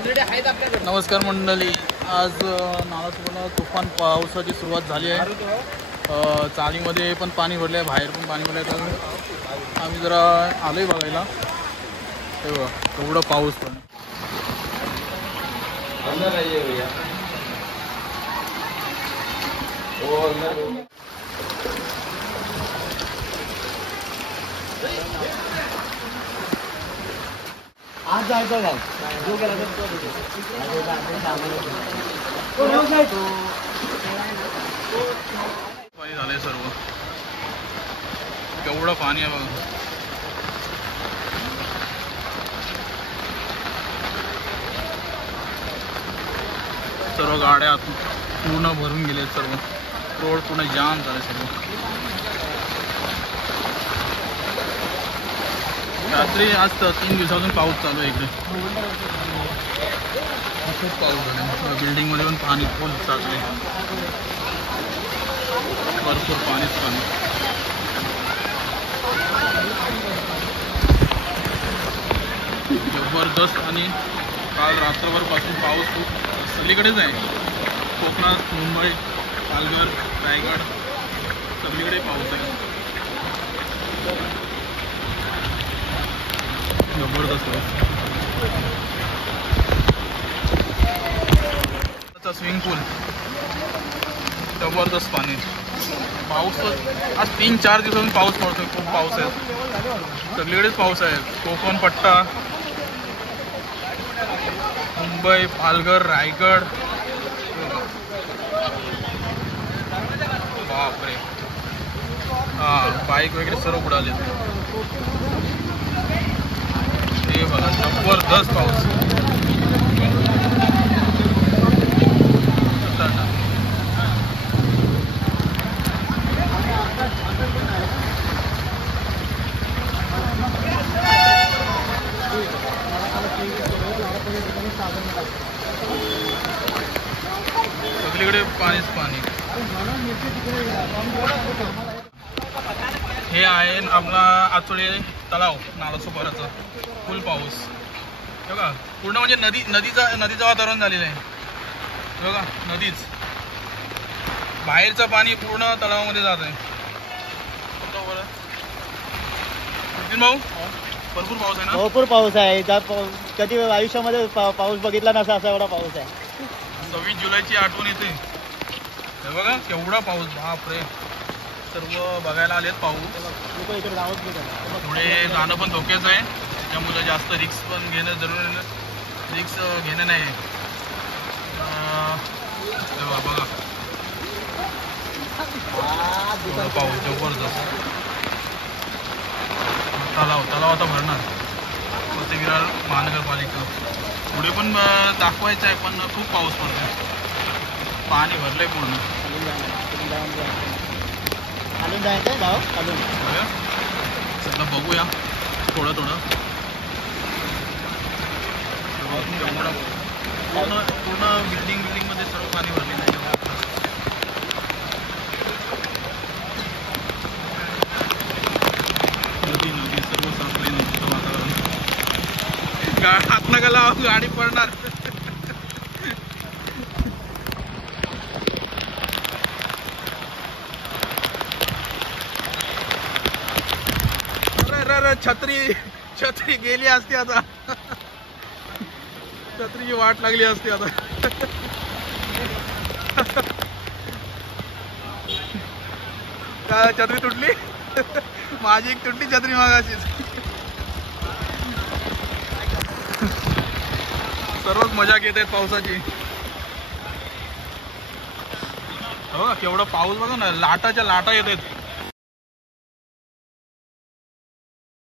नमस्कार मंडळी, आज नालासोपारा तुफान पावसाची सुरुवात झाली आहे। चालीमध्ये पण पाणी भरले आहे, बाहेर पण पाणी भरले आहे। तर आम्ही जरा आलोय बघायला, तेव्हा एवढा पाऊस पण आज जायचं काय जो गेला पाणी झालंय सर्व, केवढं पाणी आहे बघा। सर्व गाड्या पूर्ण भरून गेले, सर्व रोड पूर्ण जाम झाले सर्व। रात्री आज 3 दिवसातून पाऊस चालू आहे इकडे, खूप पाऊस झाला। बिल्डिंगमध्ये पण पाणी फुल साचले, भरपूर पाणीच पाणी। जबरदस्त आणि काल रात्रभरपासून पाऊस खूप सगळीकडेच आहे। कोकणात, मुंबई, पालघर, रायगड सगळीकडे पाऊस आहे, जबरदस्त। स्विमिंग पूल, जबरदस्त पाणी। पाऊस आज 3-4 दिवसांपासून पाऊस पडतोय, खूप पाऊस आहे, सगळीकडेच पाऊस आहे। कोकण पट्टा, मुंबई, पालघर, रायगड, बापरे, बाईक वगैरे सर्व उडाले। हे बघा, जबरदस्त पाऊस। सगळीकडे पाणीच पाणी। हे आहे आपला आचोळे तलाव, नालासोपाराचा फुल पाऊस बघा। पूर्ण म्हणजे नदीचं वातावरण झालेलं आहे बघा। नदीच, बाहेरचं पाणी पूर्ण तलावामध्ये जात आहे। भाऊ, भरपूर पाऊस आहे ना? भरपूर पाऊस आहे, कधी आयुष्यामध्ये पाऊस बघितला नसा असा एवढा पाऊस आहे। 26 जुलैची आठवण येते, हे बघा केवढा पाऊस, बापरे। सर्व बघायला आलेत पाऊस, पुढे जाणं पण धोक्याचं आहे, त्यामुळे जास्त रिक्स पण घेणं जरुरी, रिक्स घेणं नाही। बघा पाऊस जबरदस्त। तलाव आता भरणार, विरार महानगरपालिका पुढे पण दाखवायचं आहे, पण खूप पाऊस पडतोय, पाणी भरलंय पूर्ण। खालून जायचं गाव, खालून सगळं बघूया थोडं पूर्ण बिल्डिंग मध्ये सर्व पाणी भरलेलं आहे। नदी सर्व साचले, नदीचं वातावरण। हात नका लावा, गाडी पडणार। छत्री गेली असती आता, छत्रीची वाट लागली असती आता। काय छत्री तुटली? माझी एक तुटली छत्री मागाशीच। सर्वच मजा घेत आहेत पावसाची। हो केवढा पाऊस बघा ना, लाटाच्या लाटा येत आहेत।